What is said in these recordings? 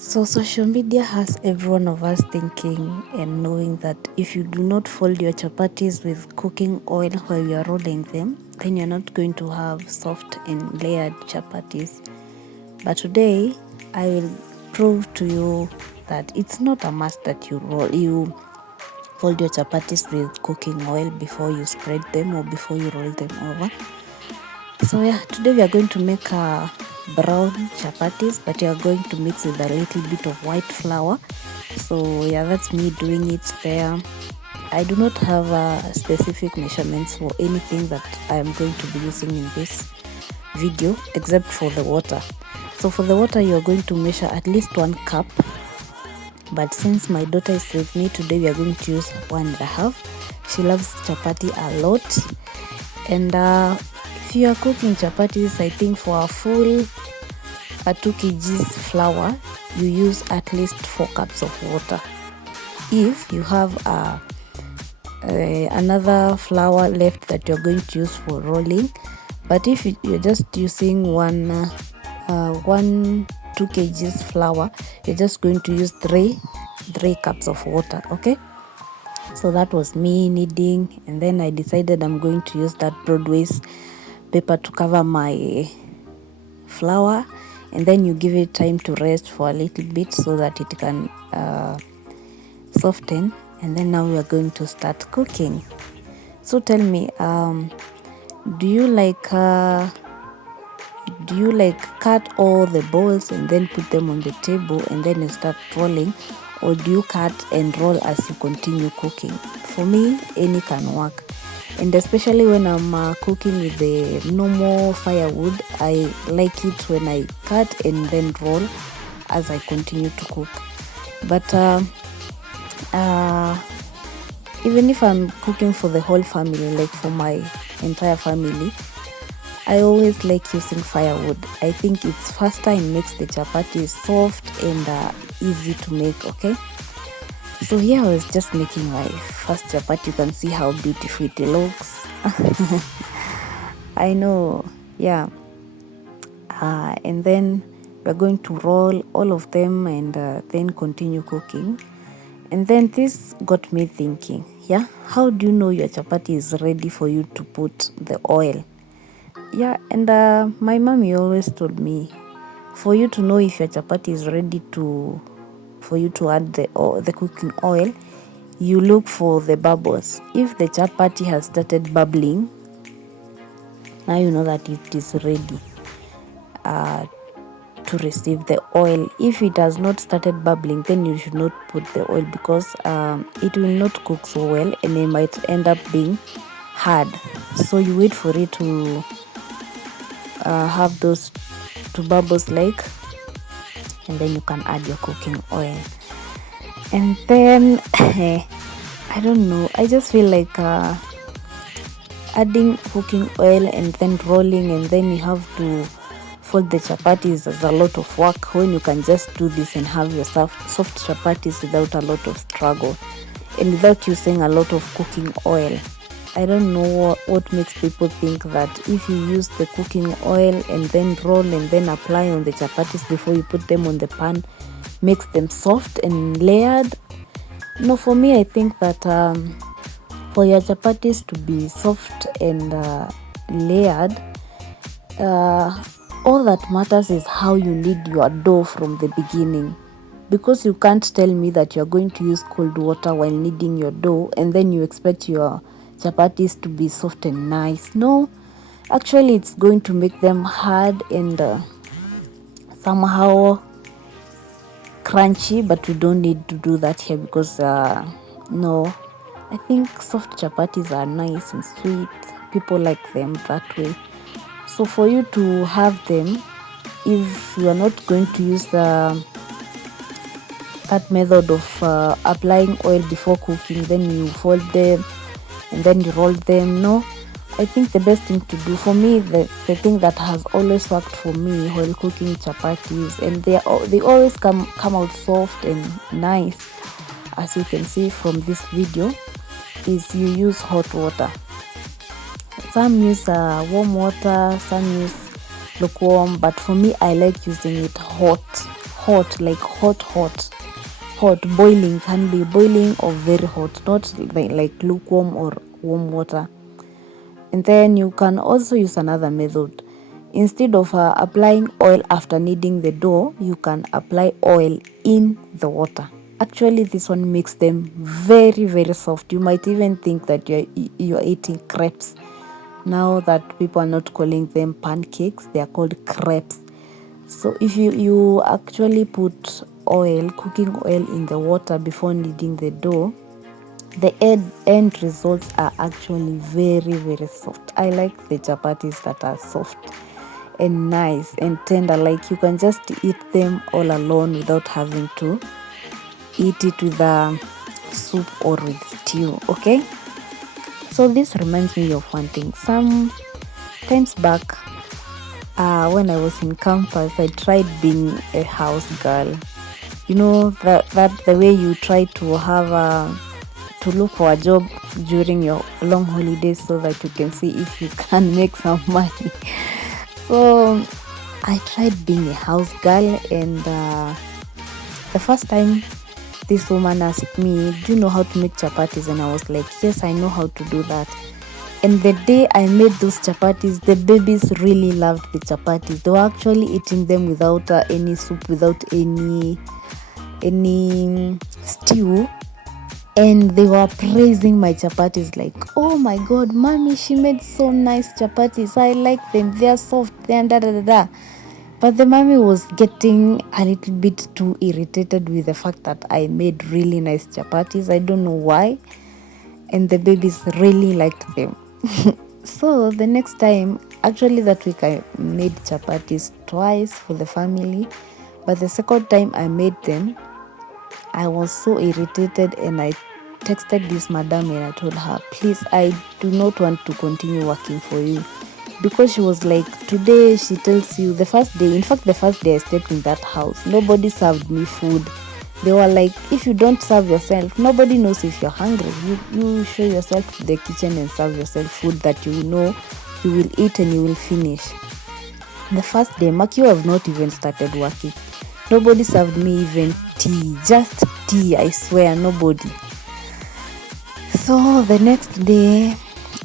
So social media has every one of us thinking and knowing that if you do not fold your chapatis with cooking oil while you are rolling them, then you're not going to have soft and layered chapatis. But today, I will prove to you that it's not a must that you fold your chapatis with cooking oil before you spread them or before you roll them over. So yeah, today we are going to make brown chapatis, but we are going to mix with a little bit of white flour. So yeah, that's me doing it there. I do not have specific measurements for anything that I am going to be using in this video except for the water. So for the water, you are going to measure at least 1 cup, but since my daughter is with me today, we are going to use 1.5. She loves chapati a lot, and if you are cooking chapatis, I think for a full 2 kgs flour, you use at least 4 cups of water. If you have another flour left that you're going to use for rolling, but if you're just using 2 kgs flour, you're just going to use 3 cups of water. Okay, so that was me kneading, and then I decided I'm going to use that broadways paper to cover my flour, and then you give it time to rest for a little bit so that it can soften, and then now we are going to start cooking. So tell me, do you like cut all the balls and then put them on the table and then you start rolling, or do you cut and roll as you continue cooking? For me, any can work, and especially when I'm cooking with the normal firewood, I like it when I cut and then roll as I continue to cook. But even if I'm cooking for the whole family, like for my entire family, I always like using firewood. I think it's faster and makes the chapati soft and easy to make. Okay, so here I was just making my first chapati. You can see how beautiful it looks. I know, yeah. And then we're going to roll all of them and then continue cooking. And then this got me thinking, yeah, how do you know your chapati is ready for you to put the oil? Yeah, and my mommy always told me, for you to know if your chapati is ready for you to add the cooking oil, you look for the bubbles. If the chapati has started bubbling, now you know that it is ready to receive the oil. If it has not started bubbling, then you should not put the oil, because it will not cook so well and it might end up being hard. So you wait for it to have those 2 bubbles and then you can add your cooking oil. And then I don't know, I just feel like adding cooking oil and then rolling, and then you have to fold the chapatis is a lot of work, when you can just do this and have your soft chapatis without a lot of struggle and without using a lot of cooking oil. I don't know what makes people think that if you use the cooking oil and then roll and then apply on the chapatis before you put them on the pan makes them soft and layered. No, for me, I think that for your chapatis to be soft and layered, all that matters is how you knead your dough from the beginning. Because you can't tell me that you're going to use cold water while kneading your dough and then you expect your chapatis to be soft and nice. No, actually it's going to make them hard and somehow crunchy, but we don't need to do that here because no, I think soft chapatis are nice and sweet. People like them that way. So for you to have them, if you are not going to use that method of applying oil before cooking, then you fold them and then you roll them. No, I think the best thing to do, for me, the thing that has always worked for me while cooking chapatis, and they always come out soft and nice, as you can see from this video, is you use hot water. Some use warm water, some use lukewarm, but for me I like using it hot hot, like hot, boiling, can be boiling or very hot, not like lukewarm or warm water. And then you can also use another method. Instead of applying oil after kneading the dough, you can apply oil in the water. Actually, this one makes them very, very soft. You might even think that you're eating crepes. Now that people are not calling them pancakes, they are called crepes. So if you actually put oil, cooking oil in the water before kneading the dough, the end results are actually very, very soft. I like the chapatis that are soft and nice and tender, like you can just eat them all alone without having to eat it with a soup or with stew. Okay, so this reminds me of one thing. Some times back, when I was in campus, I tried being a house girl. You know that the way you try to have to look for a job during your long holidays so that you can see if you can make some money. So I tried being a house girl, and the first time this woman asked me, do you know how to make chapatis? And I was like, yes, I know how to do that. And the day I made those chapatis, the babies really loved the chapatis. They were actually eating them without any soup, without any stew. And they were praising my chapatis like, oh my God, mommy, she made so nice chapatis. I like them. They are soft. They are da da da da. But the mommy was getting a little bit too irritated with the fact that I made really nice chapatis. I don't know why. And the babies really liked them. So the next time, actually that week, I made chapatis twice for the family. But the second time I made them, I was so irritated, and I texted this madam and I told her, please, I do not want to continue working for you. Because she was like, today she tells you, the first day I stepped in that house, nobody served me food. They were like, if you don't serve yourself, nobody knows if you're hungry. You show yourself to the kitchen and serve yourself food that you know you will eat and you will finish. The first day, Maki have not even started working. Nobody served me even tea, just tea, I swear, nobody. So the next day,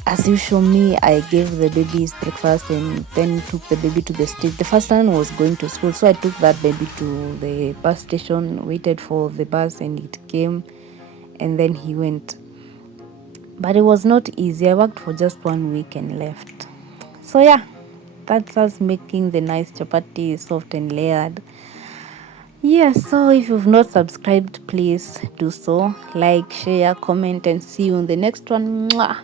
as usual, I gave the babies breakfast and then took the baby to the street. The first one was going to school, so I took that baby to the bus station, waited for the bus, and it came, and then he went. But it was not easy. I worked for just 1 week and left. So yeah, that's us making the nice chapati, soft and layered. Yes, so if you've not subscribed, please do so. Like, share, comment, and see you on the next one. Mwah!